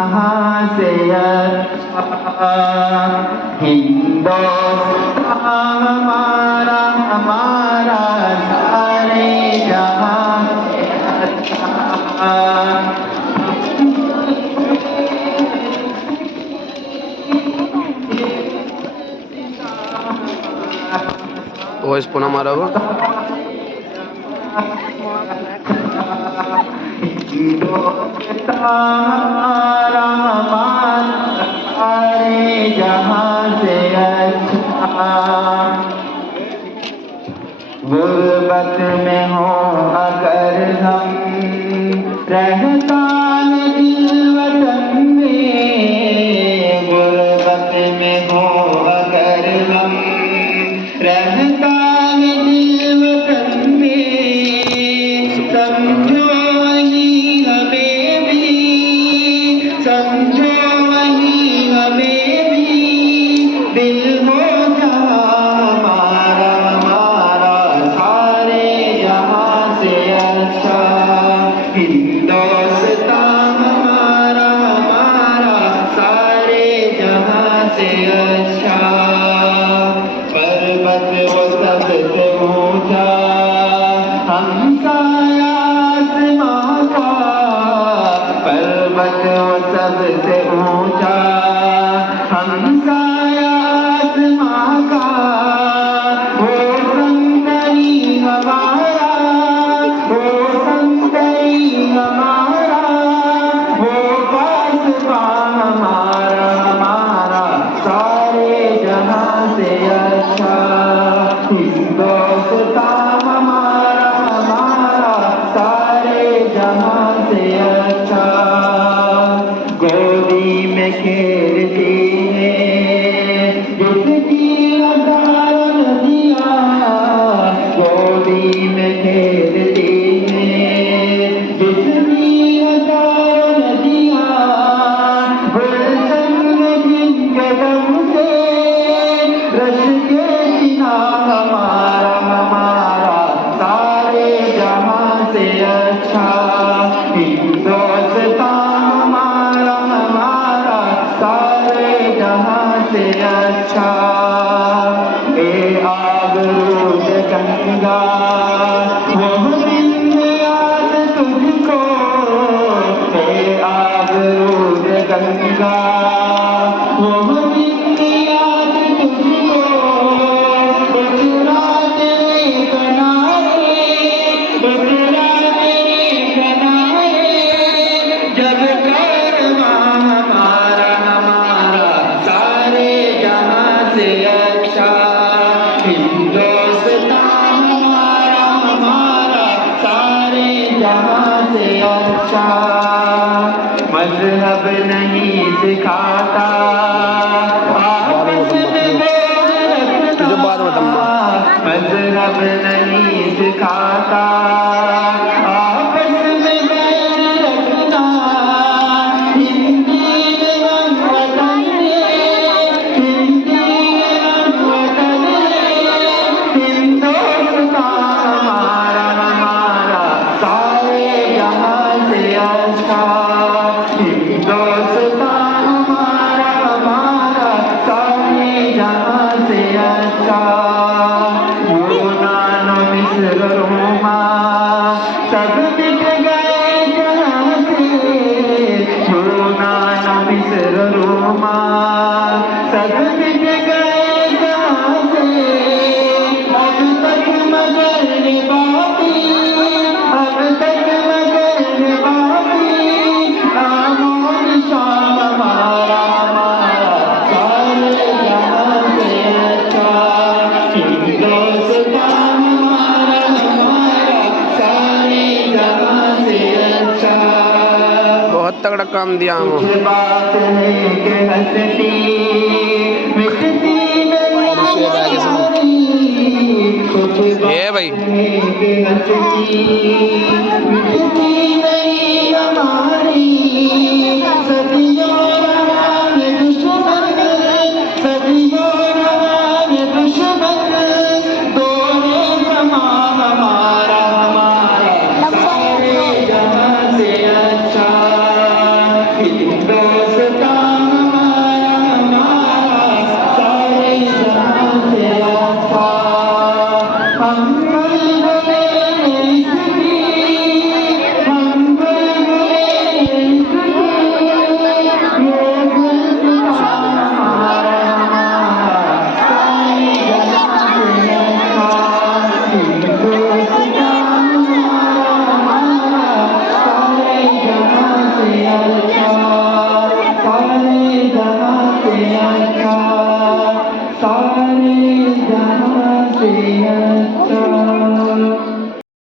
जहाँ से अच्छा हिंदुस्तान हमारा हमारा सारे जहाँ से अच्छा। वॉइस पुनः मारा वो हमारा सारे जहाँ से अच्छा। गुर्बत में हो अगर हम रहता है दिल वतन में, गुर्बत में हो अगर हम रहता है दिल वतन में, समझो वही हमें भी, समझो वही हमें भी दिल हो जहाँ हमारा हमारा सारे जहाँ से अच्छा। हिंदुस्तान हमारा हमारा सारे जहाँ से अच्छा। पर्वत वो सबसे ऊंचा हमसाया आसमां का, पर्वत वो सबसे ऊंचा हमसाया आसमां का, वो संगरी हमारा, वो संगरी हमारा, वो पासबा हमारा हमारा सारे जहाँ से अच्छा। हिंदुस्तान हमारा हमारा सारे जहाँ से अच्छा। गोदी में खेलती है जिसकी हजारों नदियाँ, गोदी में खेलती है जिसकी हजारों नदियाँ, गुलशन में जिनके दम से रश के बिना हमारा हमारा सारे जहाँ से अच्छा। हिंदुस्तान हमारा हमारा सारे जहाँ से अच्छा। ए आग रूठ गंगा वो दिन याद तुझको, ए आग रूठ गंगा वो दिन याद तुझको, उतरा तेरे किनारे, उतरा तेरे किनारे, जब कारवां हमारा हमारा सारे जहाँ से अच्छा। हिंदुस्तान हमारा हमारा सारे जहाँ से अच्छा। मजहब नहीं सिखाता आपस में बोल रखना, मजहब नहीं सिखाता आपस में बैर रखना। हिंदी में हम वतन है, हिंदी में हम वतन है, हिंदुस्तान हमारा हमारा सारे जहाँ से अच्छा। हिंदुस्तान हमारा हमारा सारे जहाँ से अच्छा। यूनान मिस्र रोमा सब बिक गए जहाँ से, यूनान मिस्र रोमा सब बिक गए जहाँ से, अब तक मगर बाकी, अब तक मगर बाकी, नामो निशान हमारा हमारा सारे जहाँ से अच्छा। हिंदुस्तान हमारा हमारा सारे जहाँ से अच्छा। बहुत तगड़ा काम दिया हम। कुछ बात है कि हंसती मिटती नहीं हमारी, कुछ बात ये भाई है कि हंसती मिटती